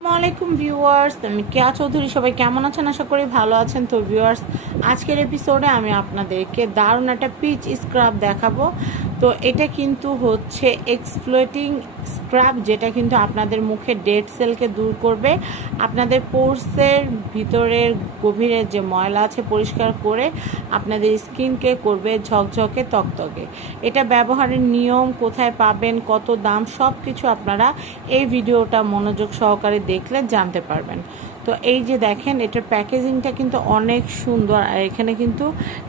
আসসালামাইকুম ভিউয়ার্স, আমি কেয়া চৌধুরী। সবাই কেমন আছেন? আশা করি ভালো আছেন। তো ভিউয়ার্স, আজকের এপিসোডে আমি আপনাদেরকে দারুণ একটা পিচ স্ক্রাব দেখাবো। তো এটা কিন্তু হচ্ছে এক্সফ্লোটিং স্ক্রাব, যেটা কিন্তু আপনাদের মুখে ডেড সেলকে দূর করবে, আপনাদের পোর্সের ভিতরের গভীরের যে ময়লা আছে পরিষ্কার করে আপনাদের স্কিনকে করবে ঝকঝকে তকতকে। এটা ব্যবহারের নিয়ম, কোথায় পাবেন, কত দাম, সব কিছু আপনারা এই ভিডিওটা মনোযোগ সহকারে দেখলে জানতে পারবেন। তো এই যে দেখেন, এটার প্যাকেজিংটা কিন্তু অনেক সুন্দর, আর এখানে কিন্তু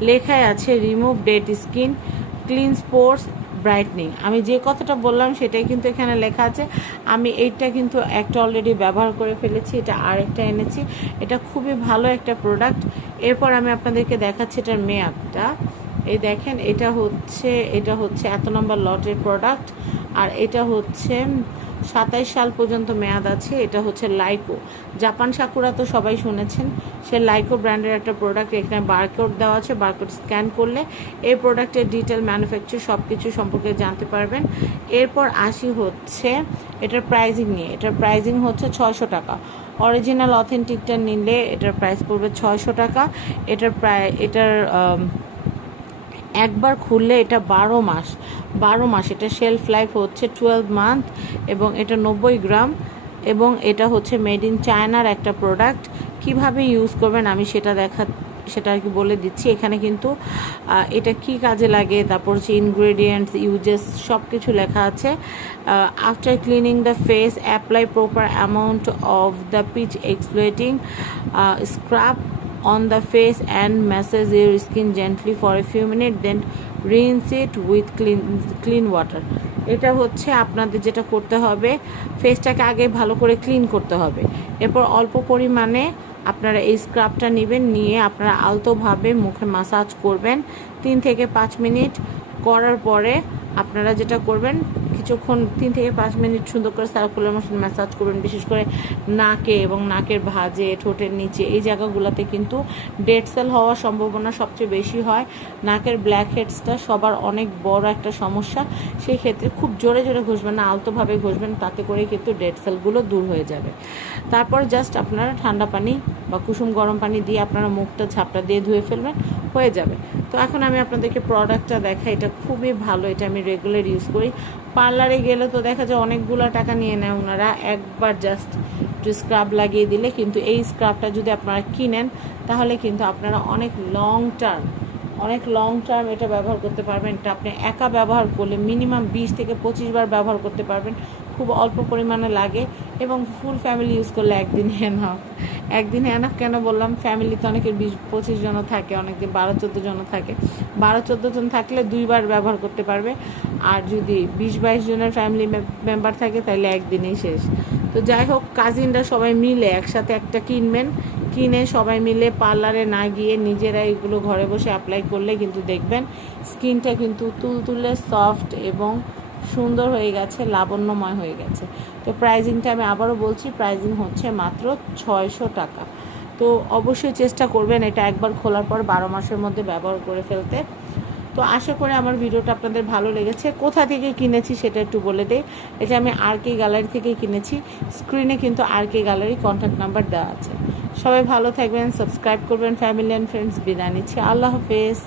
লেখাই আছে রিমুভ ডেড স্কিন, ক্লিনস পোর্স, ব্রাইটনিং। আমি যে কথাটা বললাম সেটাই কিন্তু এখানে লেখা আছে। আমি এইটা কিন্তু একটা অলরেডি ব্যবহার করে ফেলেছি, এটা আরেকটা এনেছি। এটা খুবই ভালো একটা প্রোডাক্ট। এরপর আমি আপনাদেরকে দেখাচ্ছি এটার মেয়াদটা। এই দেখেন, এটা হচ্ছে এত নম্বর লটের প্রোডাক্ট, আর এটা হচ্ছে 27 সাল পর্যন্ত মেয়াদ আছে। এটা হচ্ছে লাইকো, জাপান সাকুরা তো সবাই শুনেছেন। সে লাইকো ব্র্যান্ডের একটা প্রোডাক্ট। এখানে বারকোড দেওয়া আছে, বারকোড স্ক্যান করলে এই প্রোডাক্টের ডিটেল, ম্যানুফ্যাকচার সব কিছু সম্পর্কে জানতে পারবেন। এরপর আসি হচ্ছে এটার প্রাইজিং নিয়ে। এটার প্রাইজিং হচ্ছে 600 টাকা। অরিজিনাল অথেন্টিকটা নিলে এটার প্রাইস পড়বে 600 টাকা। এটার একবার খুললে এটা 12 মাস এটা শেলফ লাইফ হচ্ছে 12 মান্থ, এবং এটা 90 গ্রাম, এবং এটা হচ্ছে মেড ইন চায়নার একটা প্রোডাক্ট। কিভাবে ইউজ করবেন আমি সেটা আর কি বলে দিচ্ছি। এখানে কিন্তু এটা কি কাজে লাগে, তারপর হচ্ছে ইনগ্রেডিয়েন্টস, ইউজেস সব কিছু লেখা আছে। After cleaning the face, apply proper amount of the peach exfoliating scrub on the face and massage your skin gently for a few minutes, then rinse it with clean water. এটা হচ্ছে আপনাদের যেটা করতে হবে, ফেসটাকে আগে ভালো করে ক্লিন করতে হবে। এরপর অল্প পরিমাণে আপনারা এই স্ক্রাবটা নেবেন, নিয়ে আপনারা আলতোভাবে মুখে মাসাজ করবেন 3 থেকে 5 মিনিট। করার পরে আপনারা যেটা করবেন, কিছুক্ষণ 3 থেকে 5 মিনিট সুন্দর করে সার্কুলার মোশন ম্যাসাজ করবেন, বিশেষ করে নাকে এবং নাকের ভাঁজে, ঠোঁটের নিচে, এই জায়গাগুলোতে কিন্তু ডেড সেল হওয়ার সম্ভাবনা সবচেয়ে বেশি হয়। নাকের ব্ল্যাক হেডসটা সবার অনেক বড় একটা সমস্যা। সেই ক্ষেত্রে খুব জোরে জোরে ঘষবেন না, আলতোভাবে ঘষবেন, তাতে করে কিন্তু ডেড সেলগুলো দূর হয়ে যাবে। তারপর জাস্ট আপনারা ঠান্ডা পানি বা কুসুম গরম পানি দিয়ে আপনারা মুখটা ঝাপটা দিয়ে ধুয়ে ফেলবেন, হয়ে যাবে। তো এখন আমি আপনাদেরকে প্রোডাক্টটা দেখাই। এটা খুবই ভালো, এটা আমি রেগুলার ইউজ করি। পার্লারে গেলে তো দেখা যায় অনেকগুলো টাকা নিয়ে নেয় ওনারা, একবার জাস্ট একটু স্ক্রাব লাগিয়ে দিলে। কিন্তু এই স্ক্রাবটা যদি আপনারা কিনেন, তাহলে কিন্তু আপনারা অনেক লং টার্ম এটা ব্যবহার করতে পারবেন। এটা আপনি একা ব্যবহার করলে মিনিমাম 20 থেকে 25 বার ব্যবহার করতে পারবেন। খুব অল্প পরিমাণে লাগে, এবং ফুল ফ্যামিলি ইউজ করলে একদিনে এনাফ। কেন বললাম, ফ্যামিলিতে অনেকের 20-25 জনও থাকে, অনেকে 12-14 জনও থাকে। 12-14 জন থাকলে 2 বার ব্যবহার করতে পারবে। আর যদি 20-22 জনের ফ্যামিলি মেম্বার থাকে, তাহলে একদিনেই শেষ। তো যাই হোক, কাজিনরা সবাই মিলে একসাথে একটা কিনে সবাই মিলে পার্লারে না গিয়ে নিজেরা এগুলো ঘরে বসে অ্যাপ্লাই করলে কিন্তু দেখবেন স্কিনটা কিন্তু তুলতুলে সফট এবং সুন্দর হয়ে গেছে, লাবণ্যময় হয়ে গেছে। তো প্রাইজিংটা আমি আবারও বলছি, প্রাইজিং হচ্ছে মাত্র 600 টাকা। তো অবশ্যই চেষ্টা করবেন এটা একবার খোলার পর 12 মাসের মধ্যে ব্যবহার করে ফেলতে। তো আশা করি আমার ভিডিওটা আপনাদের ভালো লেগেছে। কোথা থেকে কিনেছি সেটা একটু বলে দিই। এটা আমি RK গ্যালারি থেকেই কিনেছি। স্ক্রিনে কিন্তু RK গ্যালারি কন্ট্যাক্ট নাম্বার দেওয়া আছে। সবাই ভালো থাকবেন, সাবস্ক্রাইব করবেন, ফ্যামিলি অ্যান্ড ফ্রেন্ডস। বিদায় নিচ্ছি, আল্লাহ হাফেজ।